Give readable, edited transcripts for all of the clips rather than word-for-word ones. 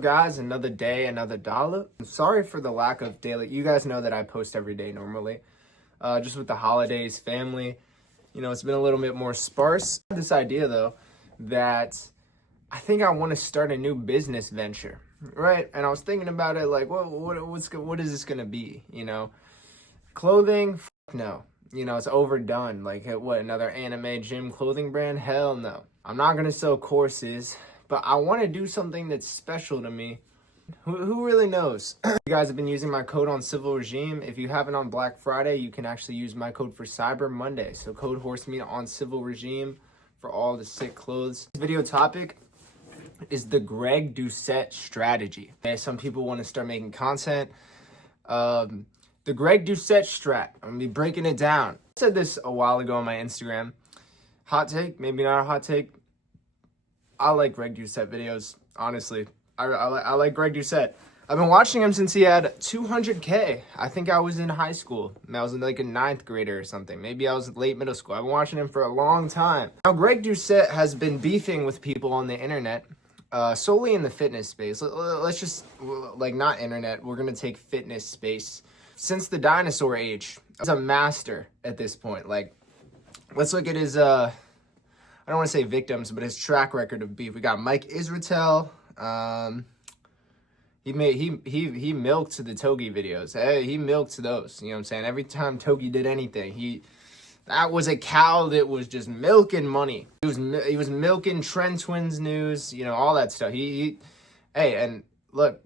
up, guys? Another day, another dollar. I'm sorry for the lack of daily. You guys know that I post every day normally. Just with the holidays, family, it's been a little bit more sparse. I had this idea though that I think I want to start a new business venture, right? And I was thinking about it like, what is this gonna be? Clothing? No. It's overdone. Like, what, another anime gym clothing brand? Hell no. I'm not gonna sell courses, but I want to do something that's special to me. Who really knows? You guys have been using my code on Civil Regime. If you haven't on Black Friday, you can actually use my code for Cyber Monday. So code Horsemeet on Civil Regime for all the sick clothes. This video topic is the Greg Doucette strategy. Okay, some people want to start making content. The Greg Doucette strat. I'm gonna be breaking it down. I said this a while ago on my Instagram. Hot take, maybe not a hot take. I like Greg Doucette videos, honestly. I like Greg Doucette. I've been watching him since he had 200K. I think I was in high school. I was in like a 9th grader or something. Maybe I was late middle school. I've been watching him for a long time. Now, Greg Doucette has been beefing with people on the internet, solely in the fitness space. Let's just, like, not internet. We're going to take fitness space. Since the dinosaur age, he's a master at this point. Like, let's look at his, I don't want to say victims, but his track record of beef. We got Mike Israetel. He milked the Togi videos. Hey, he milked those. You know what I'm saying? Every time Togi did anything, that was a cow that was just milking money. He was milking Trend Twins news. All that stuff. Hey, and look,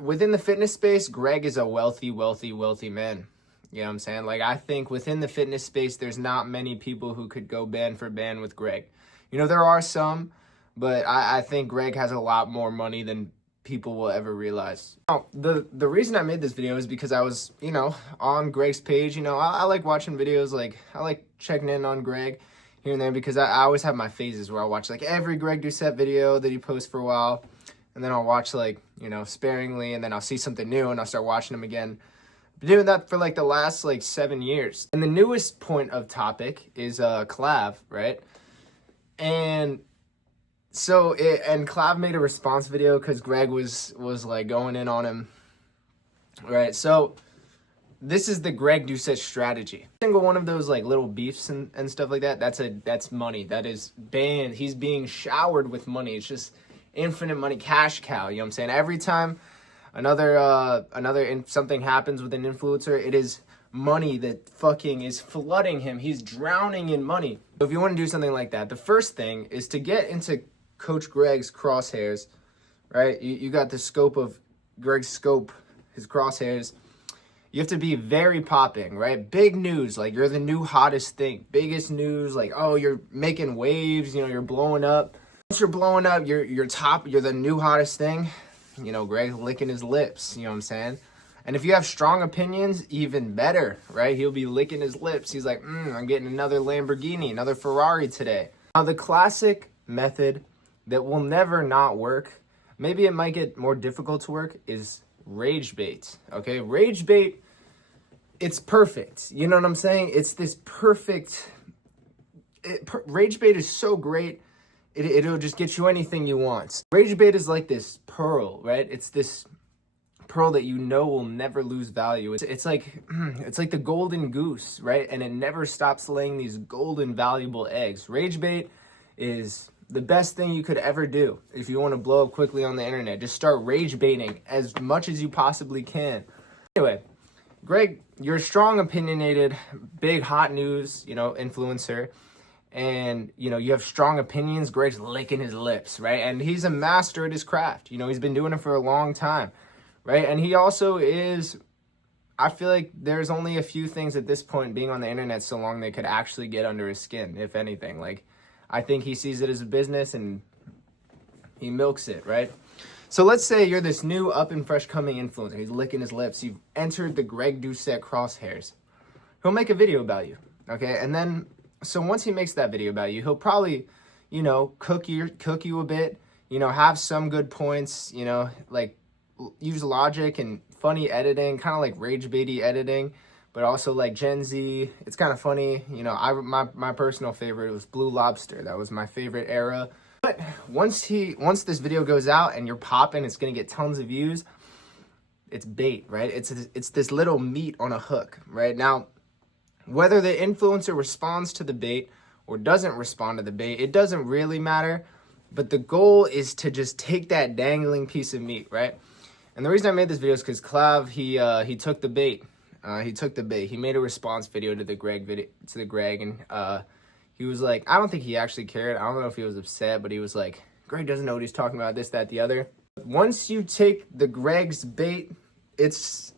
within the fitness space, Greg is a wealthy man. You know what I'm saying? Like, I think within the fitness space, there's not many people who could go band for band with Greg. There are some, but I think Greg has a lot more money than people will ever realize. Now, the reason I made this video is because I was, on Greg's page. I like watching videos. Like, I like checking in on Greg here and there because I always have my phases where I'll watch, like, every Greg Doucette video that he posts for a while. And then I'll watch, like, sparingly, and then I'll see something new, and I'll start watching him again. Been doing that for, like, the last, 7 years. And the newest point of topic is Clav, right? And Clav made a response video because Greg was like going in on him, right? So this is the Greg Doucette strategy. Every single one of those like little beefs and stuff like that, that's money. That is banned. He's being showered with money. It's just infinite money, cash cow. You know what I'm saying? Every time something happens with an influencer, it is money that fucking is flooding him. He's drowning in money. So if you want to do something like that, the first thing is to get into Coach Greg's crosshairs, right? You got the scope of Greg's scope, his crosshairs. You have to be very popping, right? Big news, like you're the new hottest thing. Biggest news, like, oh, you're making waves, you're blowing up. Once you're blowing up, you're top, you're the new hottest thing. Greg's licking his lips, you know what I'm saying? And if you have strong opinions, even better, right? He'll be licking his lips. He's like, I'm getting another Lamborghini, another Ferrari today. Now, the classic method that will never not work, maybe it might get more difficult to work, is rage bait, okay? Rage bait, it's perfect. You know what I'm saying? It's this perfect, rage bait is so great, it'll just get you anything you want. Rage bait is like this pearl, right? It's this pearl that will never lose value. It's like the golden goose, right? And it never stops laying these golden valuable eggs. Rage bait is the best thing you could ever do if you want to blow up quickly on the internet. Just start rage baiting as much as you possibly can. Anyway, Greg, you're a strong, opinionated, big hot news, influencer. And, you have strong opinions. Greg's licking his lips, right? And he's a master at his craft. He's been doing it for a long time, right? And he also is, I feel like there's only a few things at this point being on the internet so long that could actually get under his skin, if anything. Like, I think he sees it as a business and he milks it, right? So let's say you're this new up and fresh coming influencer. He's licking his lips. You've entered the Greg Doucette crosshairs. He'll make a video about you, okay? And then, so once he makes that video about you, he'll probably, cook you a bit, have some good points, like use logic and funny editing, kind of like rage baity editing, but also like Gen Z. It's kind of funny. My personal favorite was Blue Lobster. That was my favorite era But once this video goes out and you're popping, it's gonna get tons of views. It's bait, right? It's this little meat on a hook, right? Now, whether the influencer responds to the bait or doesn't respond to the bait, it doesn't really matter. But the goal is to just take that dangling piece of meat, right? And the reason I made this video is because Clav, he took the bait. He made a response video to the Greg and he was like, I don't think he actually cared. I don't know if he was upset, but he was like, Greg doesn't know what he's talking about, this, that, the other. Once you take the Greg's bait, that's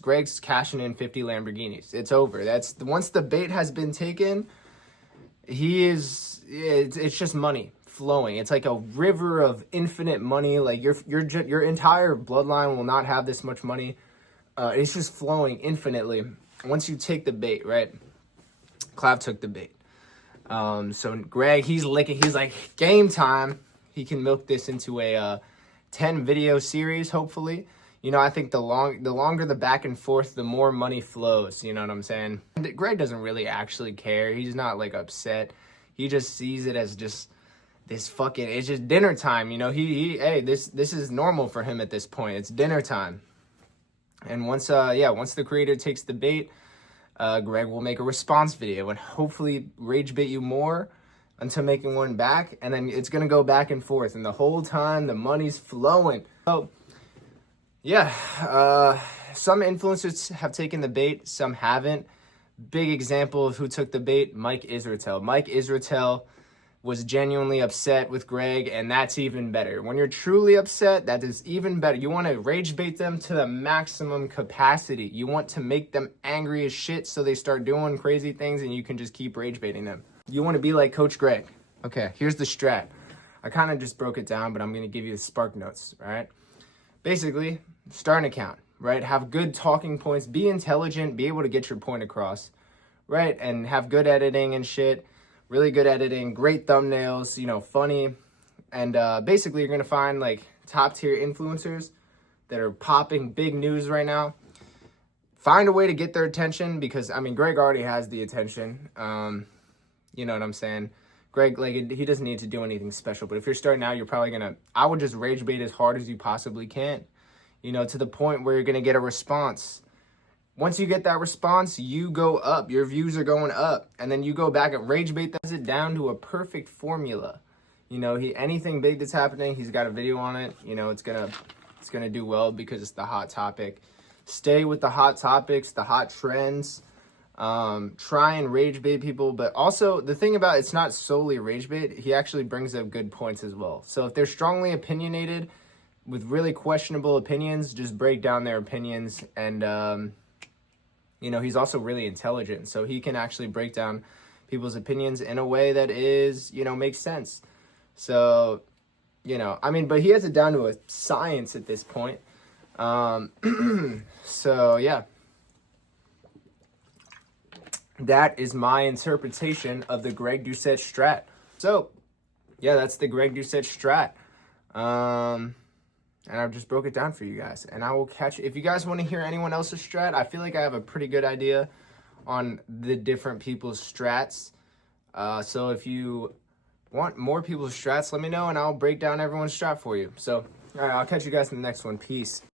Greg's cashing in 50 Lamborghinis. It's over. Once the bait has been taken, it's just money flowing. It's like a river of infinite money. Like your entire bloodline will not have this much money. It's just flowing infinitely once you take the bait, right? Clav took the bait. So Greg, he's like, game time. He can milk this into a 10 video series, hopefully. You know, I think the longer the back and forth, the more money flows. You know what I'm saying? And Greg doesn't really actually care. He's not like upset. He just sees it as just this fucking, it's just dinner time. You know, hey, this is normal for him at this point. It's dinner time. And once the creator takes the bait, Greg will make a response video and hopefully rage bait you more until making one back. And then it's going to go back and forth. And the whole time, the money's flowing. So, yeah, some influencers have taken the bait, some haven't. Big example of who took the bait, Mike Israetel. Mike Israetel was genuinely upset with Greg, and that's even better. When you're truly upset, that is even better. You want to rage bait them to the maximum capacity. You want to make them angry as shit so they start doing crazy things and you can just keep rage baiting them. You want to be like Coach Greg. Okay, here's the strat. I kind of just broke it down, but I'm going to give you the spark notes, all right? Basically, start an account, right? Have good talking points, be intelligent, be able to get your point across, right? And have good editing and shit, really good editing, great thumbnails, you know, funny. And basically, you're going to find like top tier influencers that are popping big news right now. Find a way to get their attention because, I mean, Greg already has the attention. You know what I'm saying? Greg, like, he doesn't need to do anything special. But if you're starting out, you're probably going to, I would just rage bait as hard as you possibly can. You know, to the point where you're going to get a response. Once you get that response, you go up. Your views are going up. And then you go back and rage bait it down to a perfect formula. You know, anything big that's happening, he's got a video on it. You know, it's gonna do well because it's the hot topic. Stay with the hot topics, the hot trends. Try and rage bait people, but also the thing about it's not solely rage bait. He actually brings up good points as well. So if they're strongly opinionated with really questionable opinions, just break down their opinions. And you know, he's also really intelligent, so he can actually break down people's opinions in a way that is, you know, makes sense. So, you know, I mean, but he has it down to a science at this point. So yeah. That is my interpretation of the Greg Doucette strat. So, yeah, that's the Greg Doucette strat. And I just broke it down for you guys. And I will catch you. If you guys want to hear anyone else's strat, I feel like I have a pretty good idea on the different people's strats. So if you want more people's strats, let me know and I'll break down everyone's strat for you. So, all right, I'll catch you guys in the next one. Peace.